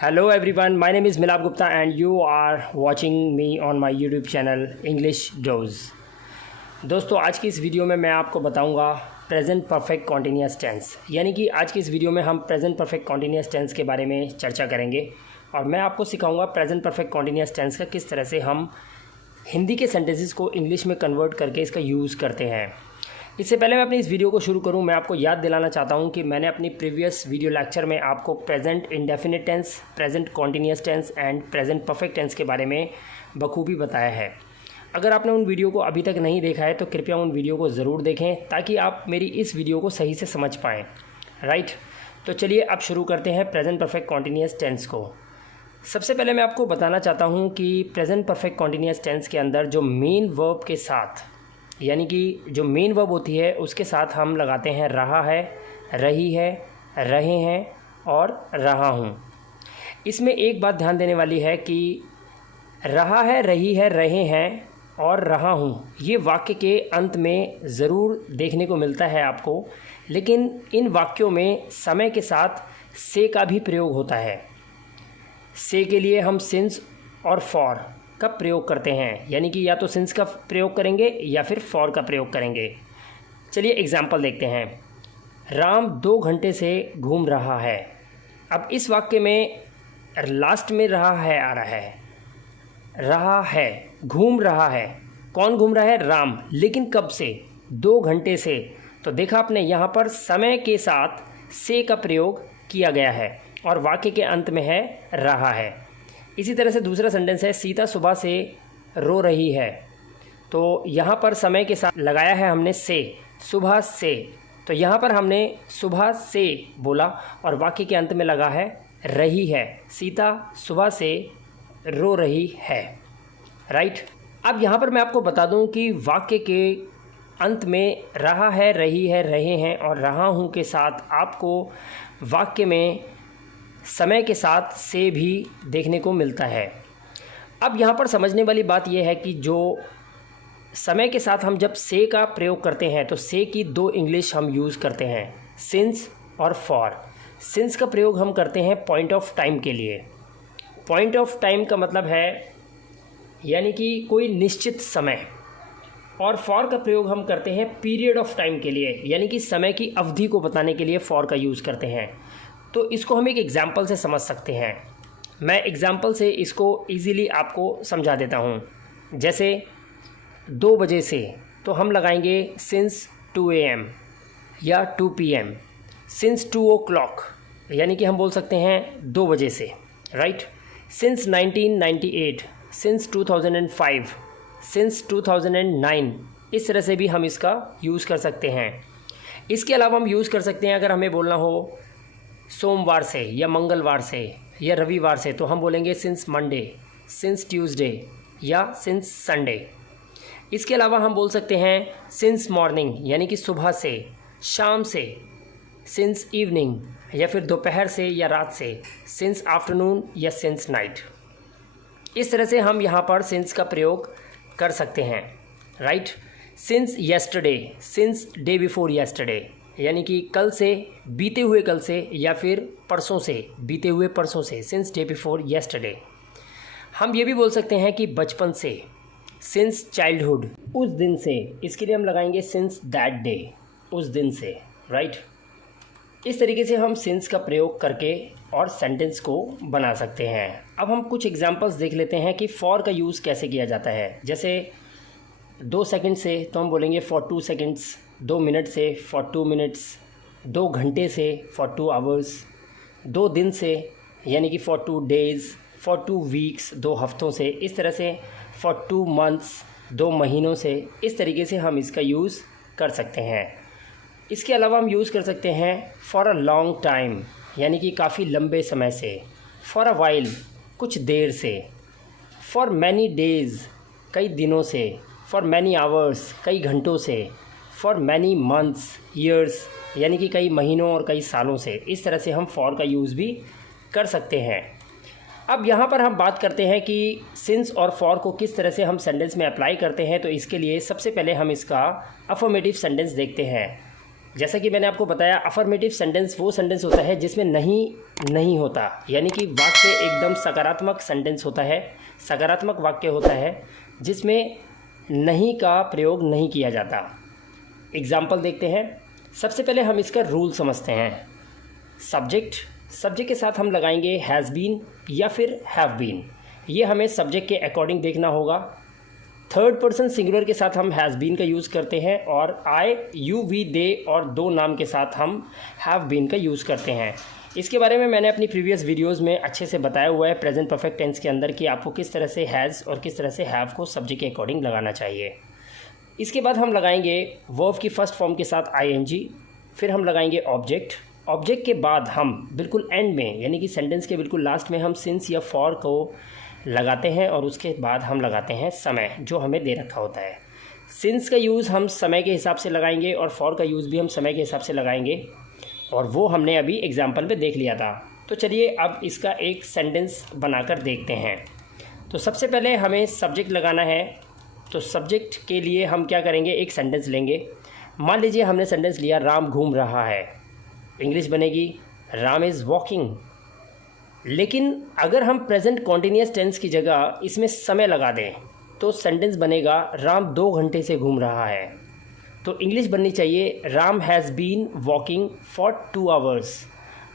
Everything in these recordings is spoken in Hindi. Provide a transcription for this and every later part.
Hello everyone, my name is Milab Gupta and you are watching me on my YouTube channel English Dose। दोस्तों आज की इस वीडियो में मैं आपको बताऊंगा प्रेजेंट परफेक्ट कॉन्टिन्यूअस टेंस, यानी कि आज की इस वीडियो में हम प्रेजेंट परफेक्ट कॉन्टिन्यूअस टेंस के बारे में चर्चा करेंगे और मैं आपको सिखाऊंगा प्रेजेंट परफेक्ट कॉन्टिन्यूअस टेंस का किस तरह से हम हिंदी के सेंटेंसेस को इंग्लिश में कन्वर्ट करके इसका यूज़ करते हैं। इससे पहले मैं अपनी इस वीडियो को शुरू करूं, मैं आपको याद दिलाना चाहता हूं कि मैंने अपनी प्रीवियस वीडियो लेक्चर में आपको present indefinite tense, present continuous tense and present perfect tense के बारे में बखूबी बताया है। अगर आपने उन वीडियो को अभी तक नहीं देखा है तो कृपया उन वीडियो को ज़रूर देखें ताकि आप मेरी इस वीडियो को सही से समझ पाएँ। राइट, तो चलिए अब शुरू करते हैं प्रेजेंट परफेक्ट कॉन्टिन्यूअस टेंस को। सबसे पहले मैं आपको बताना चाहता हूँ कि प्रेजेंट परफेक्ट कॉन्टिन्यूअस टेंस के अंदर जो मेन वर्ब के साथ, यानी कि जो मेन वर्ब होती है उसके साथ हम लगाते हैं रहा है, रही है, रहे हैं और रहा हूँ। इसमें एक बात ध्यान देने वाली है कि रहा है, रही है, रहे हैं और रहा हूँ ये वाक्य के अंत में ज़रूर देखने को मिलता है आपको, लेकिन इन वाक्यों में समय के साथ से का भी प्रयोग होता है। से के लिए हम सिंस और फॉर का प्रयोग करते हैं, यानी कि या तो सिंस का प्रयोग करेंगे या फिर फॉर का प्रयोग करेंगे। चलिए एग्जाम्पल देखते हैं। राम 2 घंटे से घूम रहा है। अब इस वाक्य में लास्ट में रहा है आ रहा है, घूम रहा है। कौन घूम रहा है? राम। लेकिन कब से? 2 घंटे से। तो देखा आपने, यहाँ पर समय के साथ से का प्रयोग किया गया है और वाक्य के अंत में है रहा है। इसी तरह से दूसरा सेंटेंस है, सीता सुबह से रो रही है। तो यहाँ पर समय के साथ लगाया है हमने से, सुबह से। तो यहाँ पर हमने सुबह से बोला और वाक्य के अंत में लगा है रही है। सीता सुबह से रो रही है। राइट, अब यहाँ पर मैं आपको बता दूँ कि वाक्य के अंत में रहा है, रही है, रहे हैं और रहा हूँ के साथ आपको वाक्य में समय के साथ से भी देखने को मिलता है। अब यहाँ पर समझने वाली बात यह है कि जो समय के साथ हम जब से का प्रयोग करते हैं तो से की 2 इंग्लिश हम यूज़ करते हैं, सिंस और फॉर। सिंस का प्रयोग हम करते हैं पॉइंट ऑफ टाइम के लिए। पॉइंट ऑफ टाइम का मतलब है यानी कि कोई निश्चित समय, और फॉर का प्रयोग हम करते हैं पीरियड ऑफ टाइम के लिए, यानी कि समय की अवधि को बताने के लिए फॉर का यूज़ करते हैं। तो इसको हम एक एग्ज़ाम्पल से समझ सकते हैं। मैं एग्ज़ाम्पल से इसको इजीली आपको समझा देता हूँ। जैसे 2 बजे से, तो हम लगाएंगे सिंस 2 AM या 2 PM। सिंस 2 o'clock, यानी कि हम बोल सकते हैं 2 बजे से। राइट, सिंस 1998, सिंस 2005, सिंस 2009, इस तरह से भी हम इसका यूज़ कर सकते हैं। इसके अलावा हम यूज़ कर सकते हैं, अगर हमें बोलना हो सोमवार से या मंगलवार से या रविवार से, तो हम बोलेंगे सिंस मंडे, सिंस ट्यूसडे या सिंस संडे। इसके अलावा हम बोल सकते हैं सिंस मॉर्निंग, यानी कि सुबह से, शाम से, सिंस इवनिंग या फिर दोपहर से या रात से, सिंस आफ्टरनून या सिंस नाइट। इस तरह से हम यहाँ पर सिंस का प्रयोग कर सकते हैं। Right, since yesterday, since day before yesterday, यानी कि कल से, बीते हुए कल से या फिर परसों से, बीते हुए परसों से, सिंस डे बिफोर येस्टरडे। हम ये भी बोल सकते हैं कि बचपन से, सिंस चाइल्डहुड, उस दिन से। इसके लिए हम लगाएंगे सिंस दैट डे, उस दिन से। राइट, इस तरीके से हम सिंस का प्रयोग करके और सेंटेंस को बना सकते हैं। अब हम कुछ एग्जांपल्स देख लेते हैं कि फॉर का यूज़ कैसे किया जाता है। जैसे 2 सेकंड से तो हम बोलेंगे फॉर 2 सेकंड्स, 2 मिनट से फॉर 2 मिनट्स, 2 घंटे से फॉर 2 आवर्स, 2 दिन से यानी कि फॉर 2 डेज़, फॉर 2 वीक्स, 2 हफ्तों से, इस तरह से फॉर 2 मंथ्स, 2 महीनों से। इस तरीके से हम इसका यूज़ कर सकते हैं। इसके अलावा हम यूज़ कर सकते हैं फॉर अ लॉन्ग टाइम, यानी कि काफ़ी लंबे समय से, फॉर अ वाइल, कुछ देर से, फॉर मैनी डेज़, कई दिनों से, फॉर मैनी आवर्स, कई घंटों से, फॉर मैनी मंथ्स, ईयर्स, यानी कि कई महीनों और कई सालों से। इस तरह से हम फॉर का यूज़ भी कर सकते हैं। अब यहाँ पर हम बात करते हैं कि सिंस और फॉर को किस तरह से हम सेंटेंस में अप्लाई करते हैं। तो इसके लिए सबसे पहले हम इसका अफर्मेटिव सेंटेंस देखते हैं। जैसा कि मैंने आपको बताया, अफर्मेटिव सेंटेंस वो सेंटेंस होता है जिसमें नहीं होता, यानी कि वाक्य एकदम सकारात्मक सेंटेंस होता है, सकारात्मक वाक्य होता है जिसमें नहीं का प्रयोग नहीं किया जाता। एग्जाम्पल देखते हैं। सबसे पहले हम इसका रूल समझते हैं। सब्जेक्ट के साथ हम लगाएंगे हैज़ बीन या फिर हैव बीन, ये हमें सब्जेक्ट के अकॉर्डिंग देखना होगा। थर्ड पर्सन सिंगुलर के साथ हम हैज़ बीन का यूज़ करते हैं और आई, यू, वी, दे और दो नाम के साथ हम हैव बीन का यूज़ करते हैं। इसके बारे में मैंने अपनी प्रीवियस वीडियोस में अच्छे से बताया हुआ है प्रेजेंट परफेक्ट टेंस के अंदर कि आपको किस तरह से हैज़ और किस तरह से हैव को सब्जेक्ट के अकॉर्डिंग लगाना चाहिए। इसके बाद हम लगाएंगे वर्ब की फर्स्ट फॉर्म के साथ आईएनजी, फिर हम लगाएंगे ऑब्जेक्ट के बाद हम बिल्कुल एंड में यानी कि सेंटेंस के बिल्कुल लास्ट में हम सिंस या फॉर को लगाते हैं और उसके बाद हम लगाते हैं समय जो हमें दे रखा होता है। सिंस का यूज़ हम समय के हिसाब से लगाएंगे और फॉर का यूज़ भी हम समय के हिसाब से लगाएंगे, और वो हमने अभी एग्जाम्पल पे देख लिया था। तो चलिए अब इसका एक सेंटेंस बनाकर देखते हैं। तो सबसे पहले हमें सब्जेक्ट लगाना है। तो सब्जेक्ट के लिए हम क्या करेंगे, एक सेंटेंस लेंगे। मान लीजिए हमने सेंटेंस लिया राम घूम रहा है, इंग्लिश बनेगी राम इज़ वॉकिंग। लेकिन अगर हम प्रेजेंट कॉन्टिन्यूस टेंस की जगह इसमें समय लगा दें तो सेंटेंस बनेगा राम 2 घंटे से घूम रहा है। तो इंग्लिश बननी चाहिए Ram has been walking for 2 hours.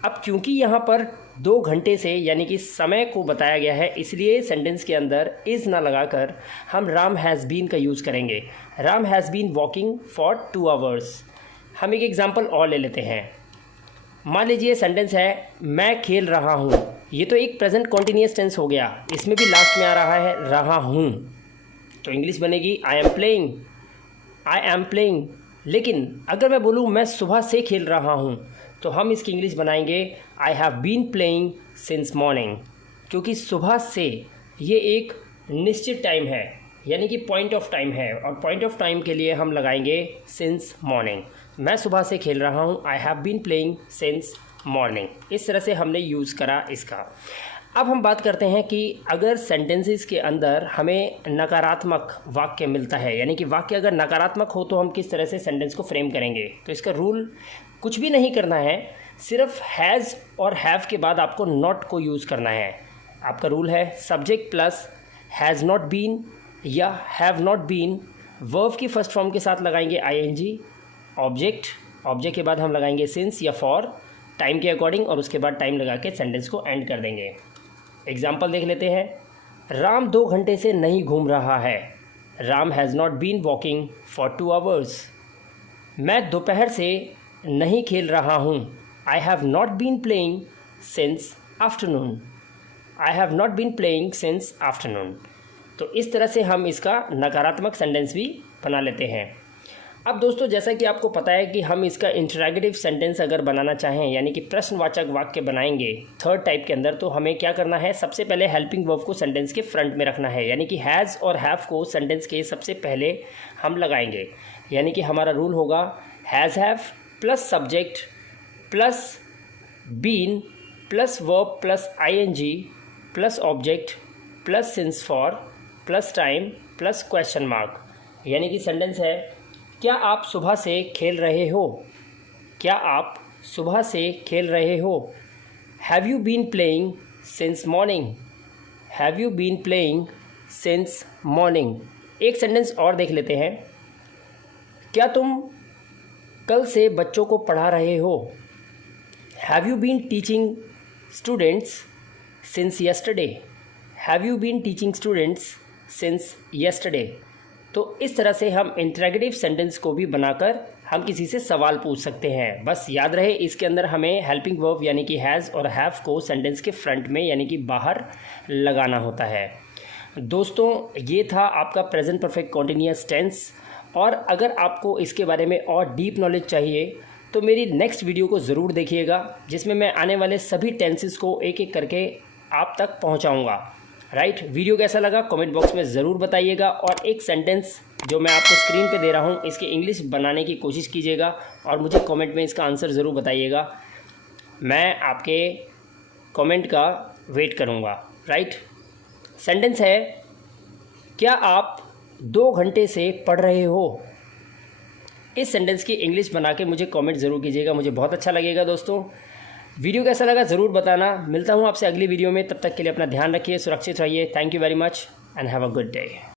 अब क्योंकि यहाँ पर 2 घंटे से यानी कि समय को बताया गया है, इसलिए सेंटेंस के अंदर इज़ ना लगाकर हम राम हैज़ बीन का यूज़ करेंगे। Ram has been walking for 2 hours. हम एक एग्जाम्पल और ले लेते हैं। मान लीजिए सेंटेंस है मैं खेल रहा हूँ। ये तो एक प्रेजेंट कॉन्टिन्यूस टेंस हो गया, इसमें भी लास्ट में आ रहा है रहा हूँ, तो इंग्लिश बनेगी आई एम प्लेइंग। लेकिन अगर मैं बोलूँ मैं सुबह से खेल रहा हूँ तो हम इसकी इंग्लिश बनाएंगे I have been playing since morning, क्योंकि सुबह से ये एक निश्चित टाइम है यानी कि पॉइंट ऑफ टाइम है, और पॉइंट ऑफ टाइम के लिए हम लगाएंगे सिंस मॉर्निंग। मैं सुबह से खेल रहा हूँ, I have been playing since morning. इस तरह से हमने यूज़ करा इसका। अब हम बात करते हैं कि अगर सेंटेंसेस के अंदर हमें नकारात्मक वाक्य मिलता है, यानी कि वाक्य अगर नकारात्मक हो तो हम किस तरह से सेंटेंस को फ्रेम करेंगे। तो इसका रूल कुछ भी नहीं करना है, सिर्फ हैज़ और हैव के बाद आपको नॉट को यूज़ करना है। आपका रूल है subject plus has not been या हैव नॉट बीन, वर्ब की फर्स्ट फॉर्म के साथ लगाएंगे आईएनजी, ऑब्जेक्ट के बाद हम लगाएंगे सिंस या फॉर टाइम के अकॉर्डिंग, और उसके बाद टाइम लगा के सेंटेंस को एंड कर देंगे। एग्जाम्पल देख लेते हैं। राम 2 घंटे से नहीं घूम रहा है, Ram has not been walking for 2 hours. मैं दोपहर से नहीं खेल रहा हूँ, I have not been playing since afternoon. तो इस तरह से हम इसका नकारात्मक सेंटेंस भी बना लेते हैं। अब दोस्तों, जैसा कि आपको पता है कि हम इसका इंटरैगेटिव सेंटेंस अगर बनाना चाहें यानी कि प्रश्नवाचक वाक्य बनाएंगे थर्ड टाइप के अंदर, तो हमें क्या करना है, सबसे पहले हेल्पिंग वर्ब को सेंटेंस के फ्रंट में रखना है, यानी कि हैज़ और हैव को सेंटेंस के सबसे पहले हम लगाएंगे। यानी कि हमारा रूल होगा has have plus subject plus been plus verb plus ING plus object plus since for plus time plus question mark. यानी कि सेंटेंस है क्या आप सुबह से खेल रहे हो, क्या आप सुबह से खेल रहे हो। Have you been playing since morning, have you been playing since morning. एक सेंटेंस और देख लेते हैं। क्या तुम कल से बच्चों को पढ़ा रहे हो, have you been teaching students since yesterday, have you been teaching students since yesterday. तो इस तरह से हम इंटरैगेटिव सेंटेंस को भी बनाकर हम किसी से सवाल पूछ सकते हैं। बस याद रहे इसके अंदर हमें हेल्पिंग वर्ब यानी कि हैज़ और हैव को सेंटेंस के फ्रंट में यानी कि बाहर लगाना होता है। दोस्तों, ये था आपका प्रेजेंट परफेक्ट कॉन्टिन्यूअस टेंस, और अगर आपको इसके बारे में और डीप नॉलेज चाहिए तो मेरी नेक्स्ट वीडियो को ज़रूर देखिएगा, जिसमें मैं आने वाले सभी टेंसेस को एक एक करके आप तक पहुँचाऊँगा। राइट, वीडियो कैसा लगा कमेंट बॉक्स में ज़रूर बताइएगा, और एक सेंटेंस जो मैं आपको स्क्रीन पे दे रहा हूँ इसकी इंग्लिश बनाने की कोशिश कीजिएगा और मुझे कमेंट में इसका आंसर ज़रूर बताइएगा। मैं आपके कमेंट का वेट करूँगा। राइट, सेंटेंस है क्या आप 2 घंटे से पढ़ रहे हो, इस सेंटेंस की इंग्लिश बना के मुझे कमेंट ज़रूर कीजिएगा, मुझे बहुत अच्छा लगेगा। दोस्तों वीडियो कैसा लगा ज़रूर बताना। मिलता हूँ आपसे अगली वीडियो में, तब तक के लिए अपना ध्यान रखिए, सुरक्षित रहिए। Thank you very much and have a good day.